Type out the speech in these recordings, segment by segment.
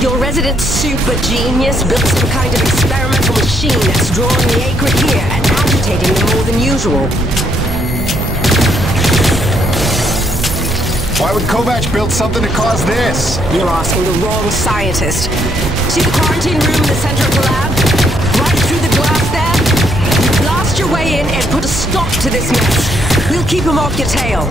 Your resident super genius built some kind of experimental machine that's drawing the Akrid here and agitating them more than usual. Why would Kovac build something to cause this? You're asking the wrong scientist. See the quarantine room in the center of the lab? Right through the glass there? You blast your way in and put a stop to this mess. We'll keep him off your tail.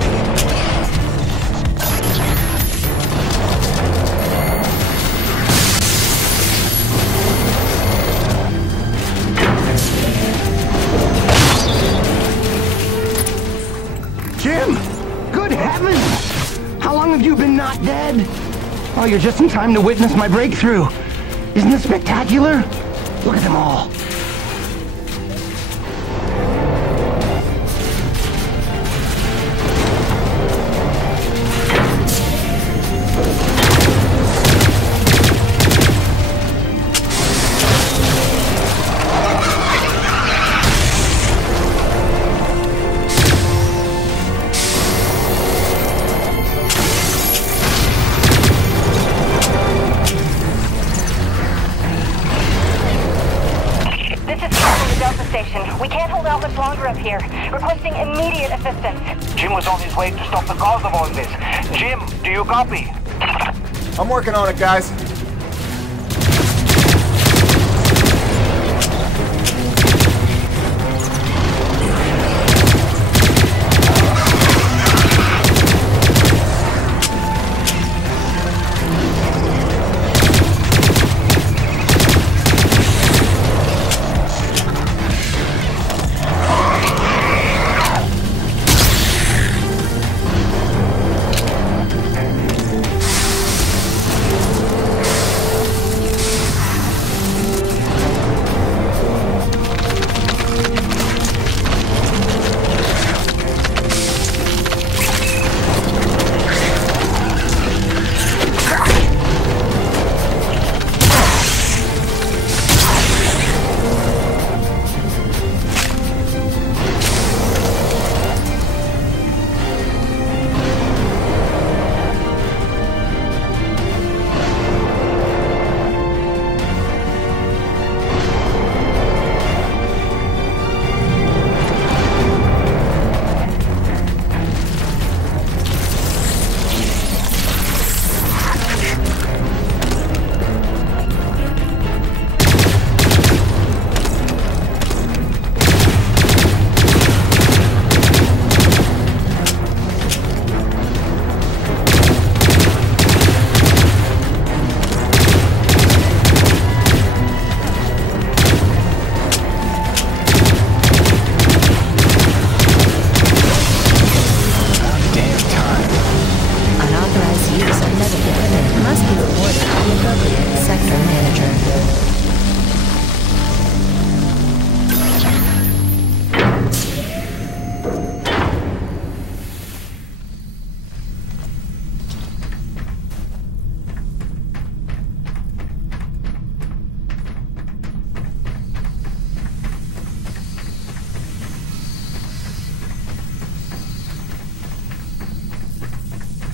Jim! Good heavens! How long have you been not dead? Oh, you're just in time to witness my breakthrough. Isn't this spectacular? Look at them all. Up here, requesting immediate assistance. Jim was on his way to stop the cause of all this. Jim, do you copy? I'm working on it, guys.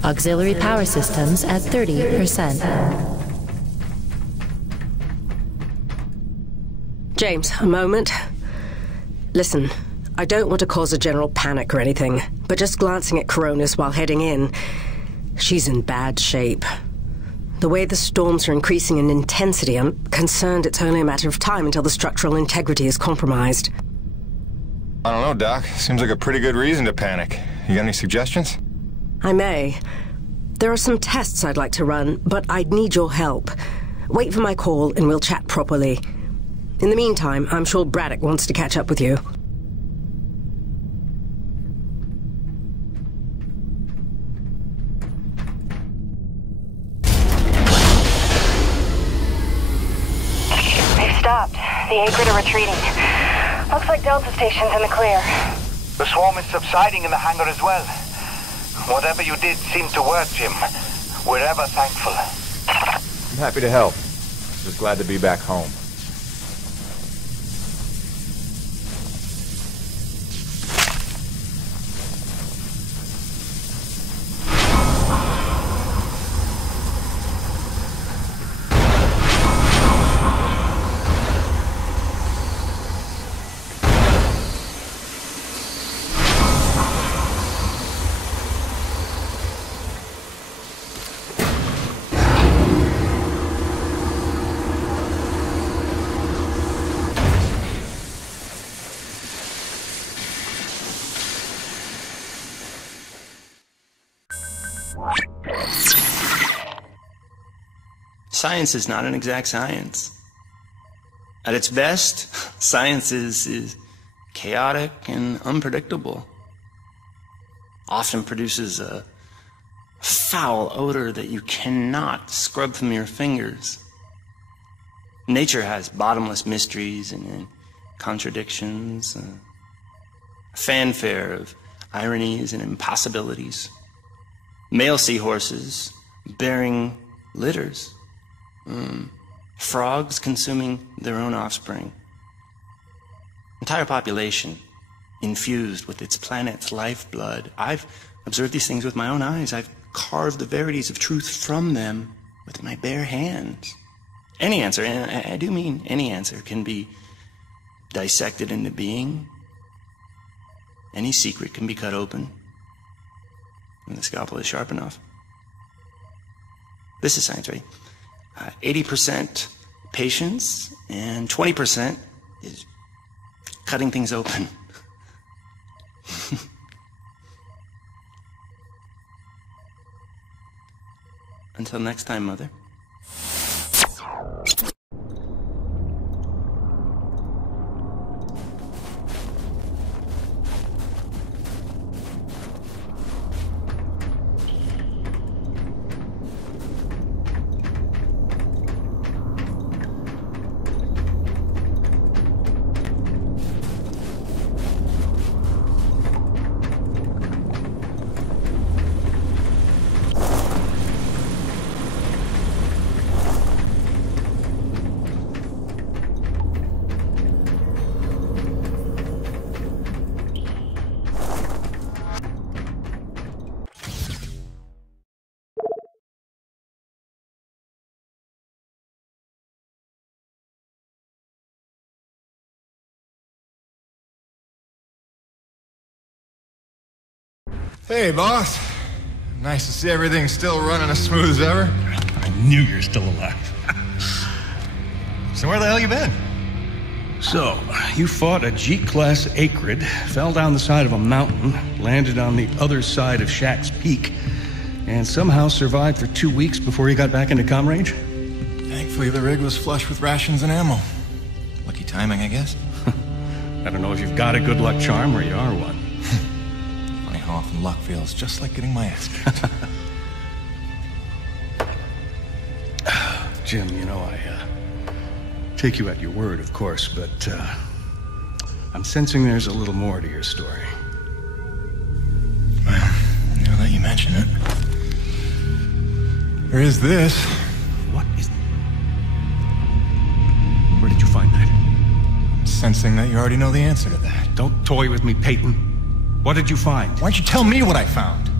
Auxiliary power systems at 30%. James, a moment. Listen, I don't want to cause a general panic or anything, but just glancing at Coronis while heading in, she's in bad shape. The way the storms are increasing in intensity, I'm concerned it's only a matter of time until the structural integrity is compromised. I don't know, Doc. Seems like a pretty good reason to panic. You got any suggestions? I may. There are some tests I'd like to run, but I'd need your help. Wait for my call and we'll chat properly. In the meantime, I'm sure Braddock wants to catch up with you. They've stopped. The Akrid are retreating. Looks like Delta Station's in the clear. The swarm is subsiding in the hangar as well. Whatever you did seemed to work, Jim. We're ever thankful. I'm happy to help. Just glad to be back home. Science is not an exact science. At its best, science is chaotic and unpredictable. Often produces a foul odor that you cannot scrub from your fingers. Nature has bottomless mysteries and contradictions, a fanfare of ironies and impossibilities. Male seahorses bearing litters. Frogs consuming their own offspring. Entire population infused with its planet's lifeblood. I've observed these things with my own eyes. I've carved the verities of truth from them with my bare hands. Any answer, and I do mean any answer, can be dissected into being. Any secret can be cut open when the scalpel is sharp enough. This is science, right? 80% patience and 20% is cutting things open. Until next time, Mother. Hey, boss. Nice to see everything still running as smooth as ever. I knew you're still alive. So where the hell you been? So, you fought a G-class Acrid, fell down the side of a mountain, landed on the other side of Shack's Peak, and somehow survived for 2 weeks before you got back into comm range? Thankfully, the rig was flush with rations and ammo. Lucky timing, I guess. I don't know if you've got a good luck charm or you are one. Funny how often luck feels just like getting my ass kicked. Jim, you know, I take you at your word, of course, but I'm sensing there's a little more to your story. Well, now that you mention it, there is this. What is... Where did you find that? I'm sensing that you already know the answer to that. Don't toy with me, Peyton. What did you find? Why don't you tell me what I found?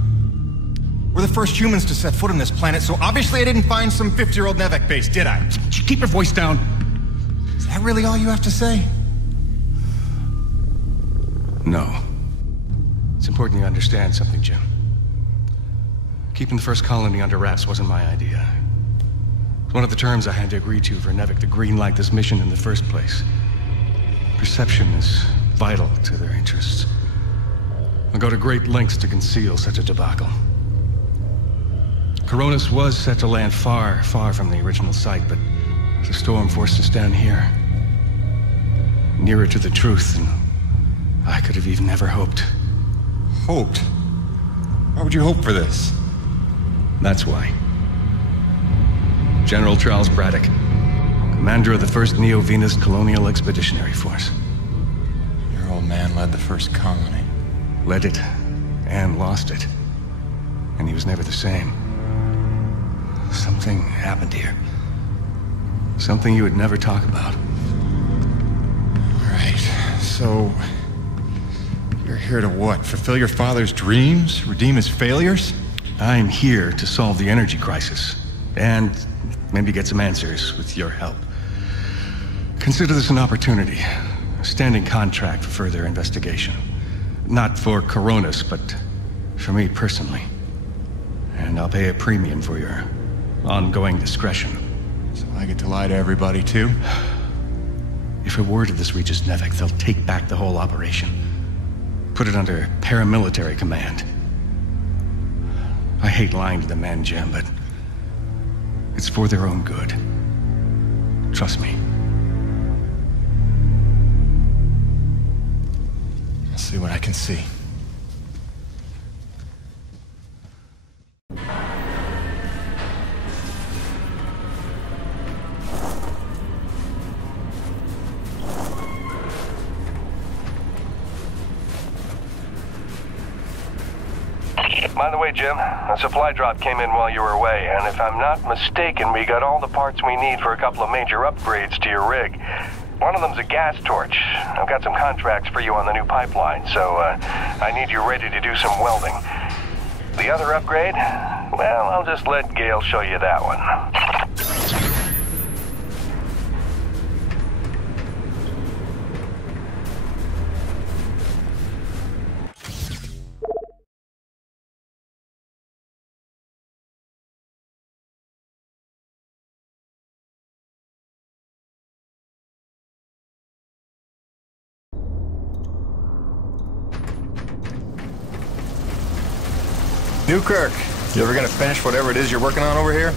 We're the first humans to set foot on this planet, so obviously I didn't find some 50-year-old Nevek base, did I? Keep your voice down. Is that really all you have to say? No. It's important you understand something, Jim. Keeping the first colony under wraps wasn't my idea. It's one of the terms I had to agree to for Nevek to greenlight this mission in the first place. Perception is vital to their interests. I'll go to great lengths to conceal such a debacle. Coronis was set to land far, far from the original site, but the storm forced us down here. Nearer to the truth than I could have even ever hoped. Hoped? Why would you hope for this? That's why. General Charles Braddock, commander of the 1st Neo-Venus Colonial Expeditionary Force. Your old man led the first colony. Led it, and lost it. And he was never the same. Something happened here. Something you would never talk about. Right, so... you're here to what? Fulfill your father's dreams? Redeem his failures? I'm here to solve the energy crisis. And maybe get some answers with your help. Consider this an opportunity. A standing contract for further investigation. Not for Coronis, but for me personally. And I'll pay a premium for your ongoing discretion. So I get to lie to everybody, too? If a word of this reaches Nevek, they'll take back the whole operation. Put it under paramilitary command. I hate lying to the men, Jim, but It's for their own good. Trust me. I'll see what I can see. By the way, Jim, a supply drop came in while you were away, and if I'm not mistaken, we got all the parts we need for a couple of major upgrades to your rig. One of them's a gas torch. I've got some contracts for you on the new pipeline, so I need you ready to do some welding. The other upgrade? Well, I'll just let Gale show you that one. Newkirk, you ever gonna finish whatever it is you're working on over here?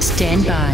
Stand by.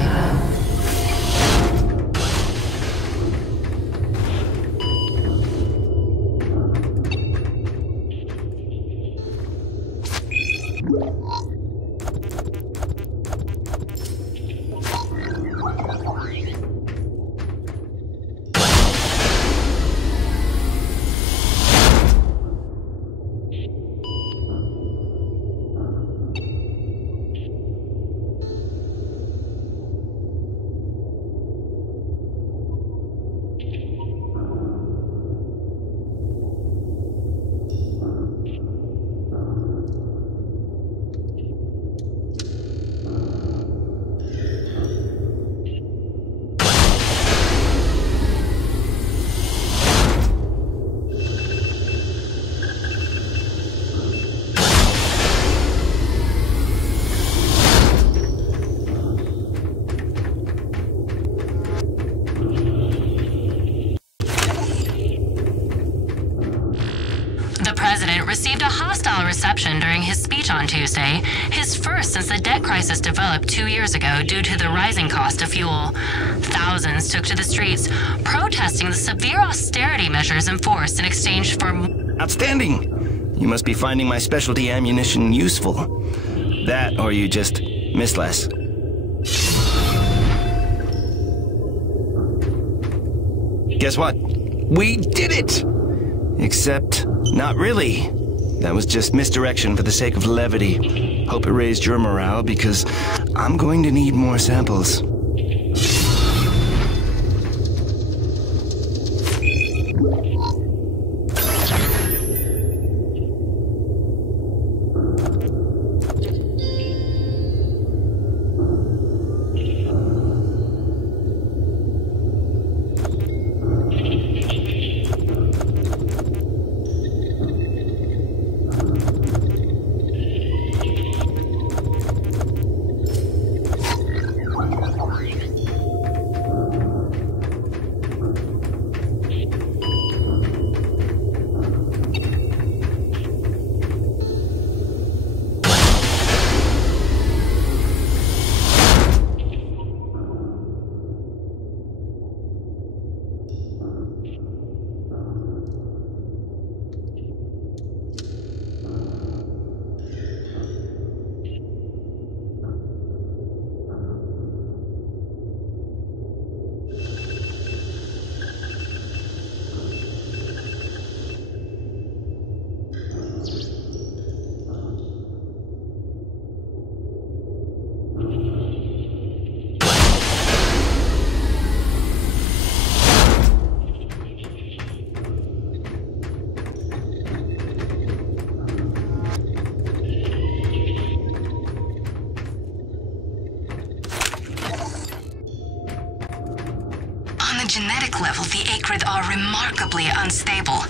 Received a hostile reception during his speech on Tuesday, his first since the debt crisis developed 2 years ago due to the rising cost of fuel. Thousands took to the streets, protesting the severe austerity measures enforced in exchange for... Outstanding! You must be finding my specialty ammunition useful. That, or you just miss less. Guess what? We did it! Except, not really. That was just misdirection for the sake of levity. Hope it raised your morale, because I'm going to need more samples. genetic level, the Akrid are remarkably unstable.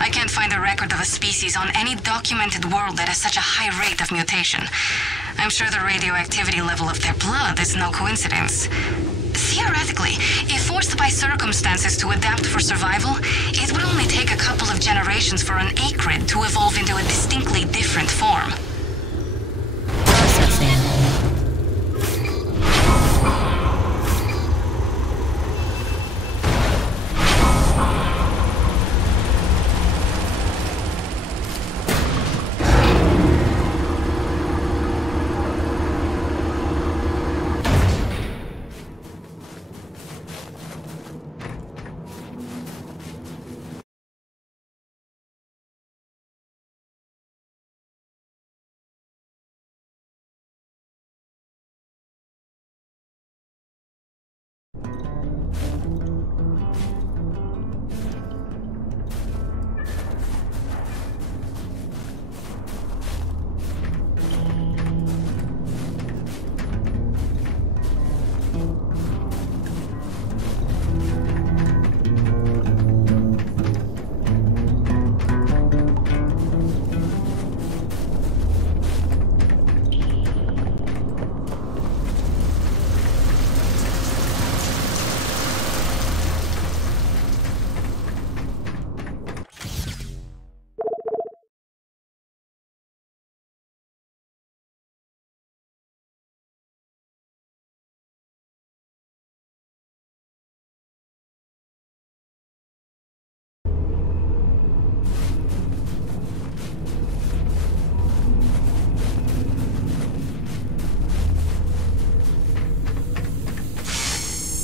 I can't find a record of a species on any documented world that has such a high rate of mutation. I'm sure the radioactivity level of their blood is no coincidence. Theoretically, if forced by circumstances to adapt for survival, it would only take a couple of generations for an Akrid to evolve into a distinctly different form. Processing.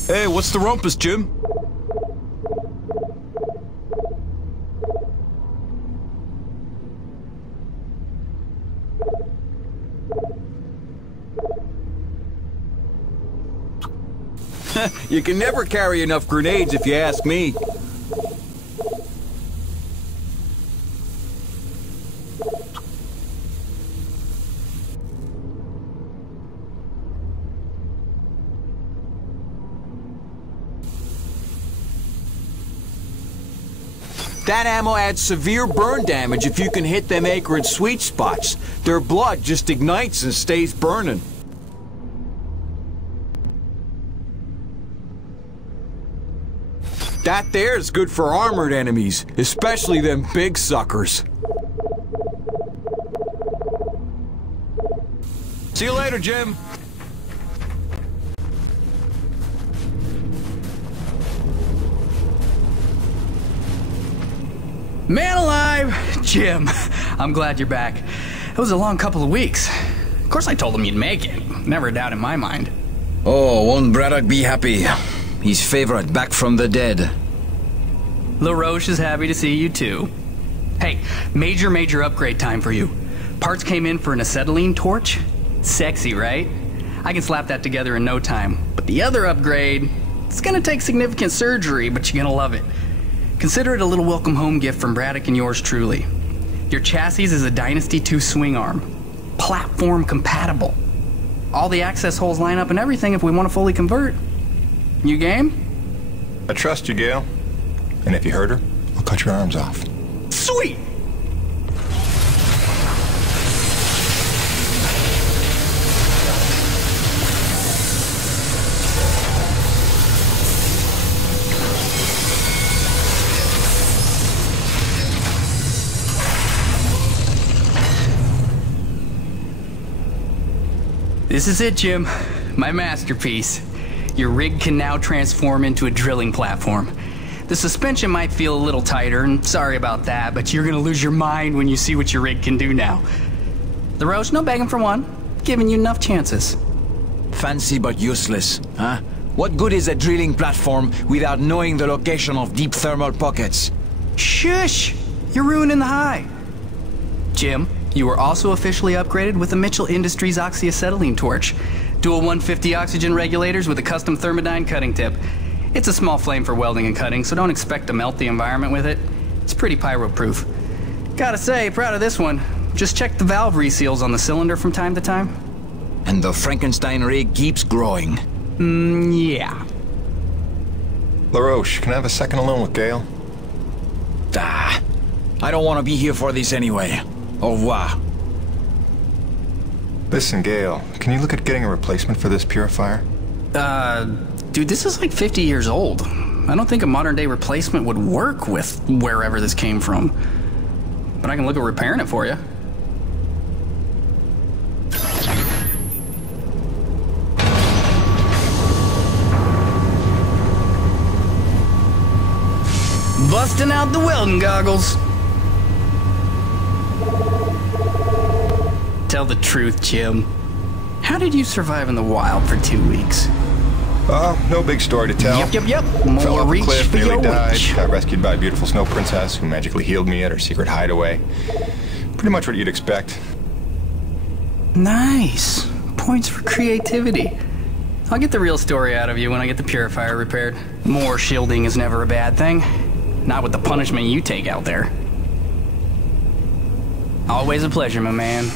Hey, what's the rumpus, Jim? You can never carry enough grenades if you ask me. That ammo adds severe burn damage if you can hit them Akrid sweet spots. Their blood just ignites and stays burning. That there's good for armored enemies, especially them big suckers. See you later, Jim. Man alive! Jim, I'm glad you're back. It was a long couple of weeks. Of course I told him you'd make it. Never a doubt in my mind. Oh, won't Braddock be happy? His favorite back from the dead. LaRoche is happy to see you too. Hey, major upgrade time for you. Parts came in for an acetylene torch. Sexy, right? I can slap that together in no time. But the other upgrade, it's gonna take significant surgery, but you're gonna love it. Consider it a little welcome home gift from Braddock and yours truly. Your chassis is a Dynasty 2 swing arm. Platform compatible. All the access holes line up and everything if we want to fully convert. You game? I trust you, Gale. And if you hurt her, I'll cut your arms off. Sweet! This is it, Jim. My masterpiece. Your rig can now transform into a drilling platform. The suspension might feel a little tighter, and sorry about that, but you're gonna lose your mind when you see what your rig can do now. LaRoche, no begging for one. Giving you enough chances. Fancy but useless, huh? What good is a drilling platform without knowing the location of deep thermal pockets? Shush! You're ruining the high. Jim, you were also officially upgraded with the Mitchell Industries oxyacetylene torch. Dual 150 oxygen regulators with a custom Thermodyne cutting tip. It's a small flame for welding and cutting, so don't expect to melt the environment with it. It's pretty pyro-proof. Gotta say, proud of this one. Just check the valve reseals on the cylinder from time to time. And the Frankenstein rig keeps growing. Yeah. LaRoche, can I have a second alone with Gale? Ah, I don't want to be here for this anyway. Au revoir. Listen, Gale, can you look at getting a replacement for this purifier? Dude, this is like 50 years old. I don't think a modern-day replacement would work with wherever this came from. But I can look at repairing it for you. Busting out the welding goggles. Tell the truth, Jim. How did you survive in the wild for 2 weeks? No big story to tell. Yep. Fell More off a reach cliff, for nearly your died, witch. got rescued by a beautiful snow princess who magically healed me at her secret hideaway. Pretty much what you'd expect. Nice. Points for creativity. I'll get the real story out of you when I get the purifier repaired. More shielding is never a bad thing. Not with the punishment you take out there. Always a pleasure, my man.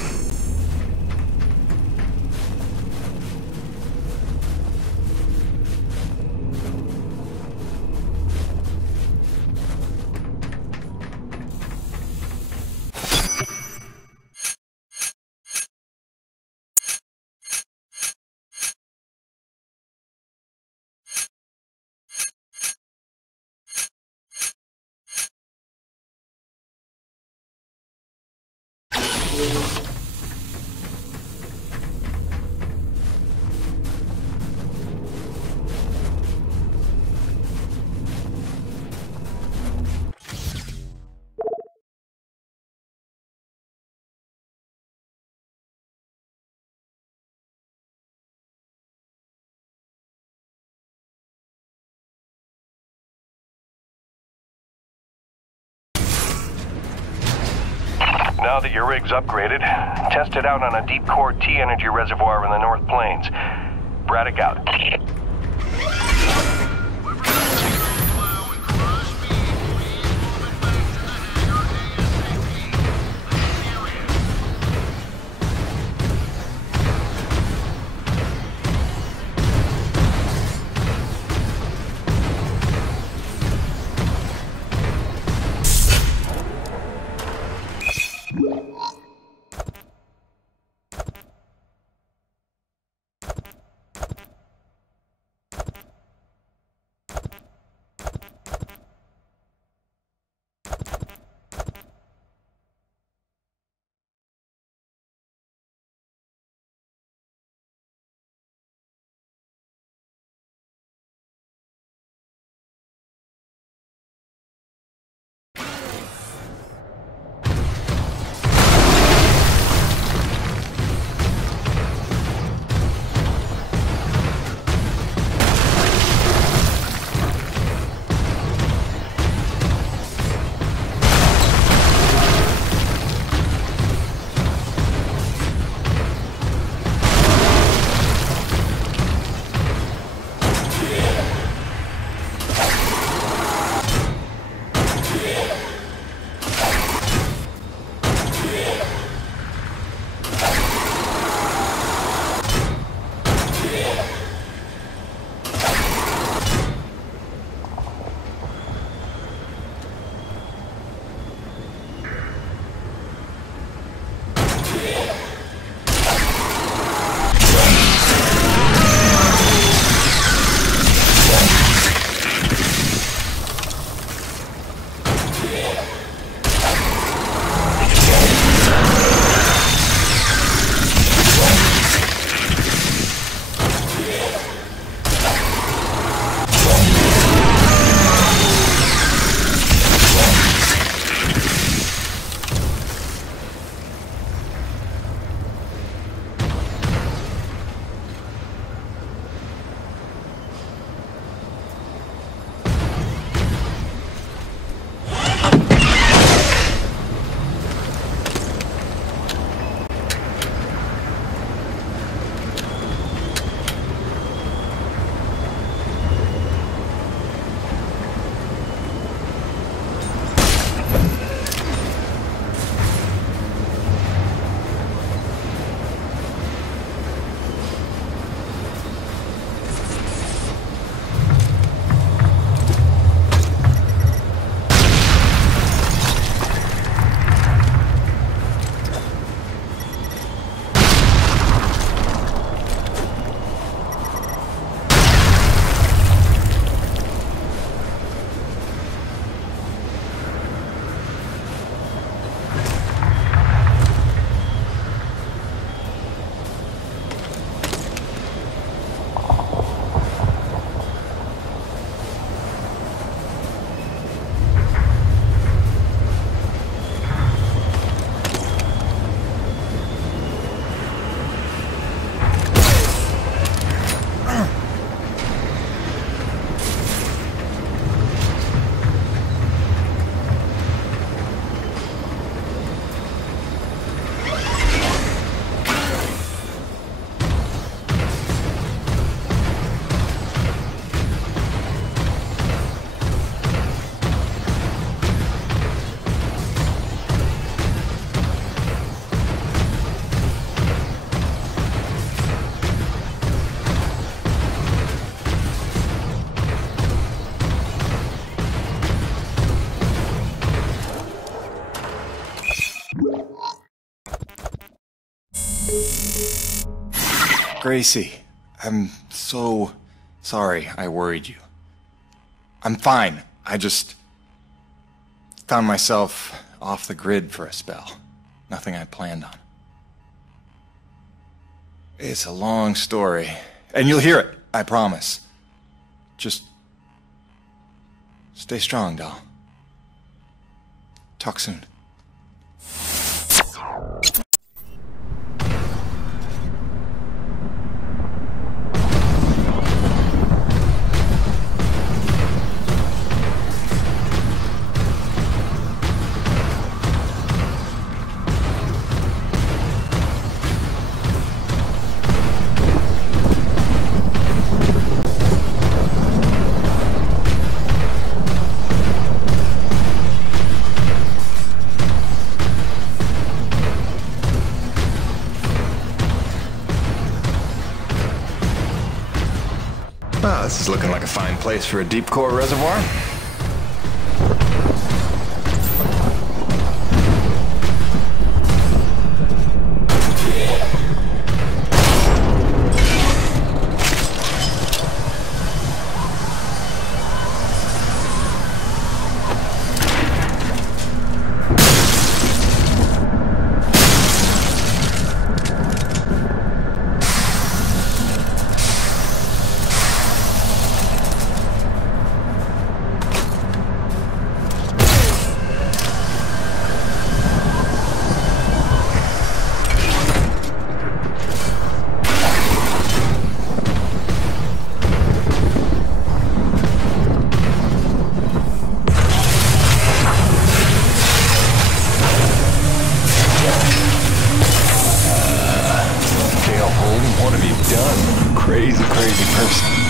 Now that your rig's upgraded, test it out on a deep-core T-energy reservoir in the North Plains. Braddock out. Gracie, I'm so sorry I worried you. I'm fine. I just found myself off the grid for a spell. Nothing I planned on. It's a long story, and you'll hear it, I promise. Just stay strong, doll. Talk soon. Wow, this is looking like a fine place for a deep core reservoir. What have you done? Crazy, crazy person.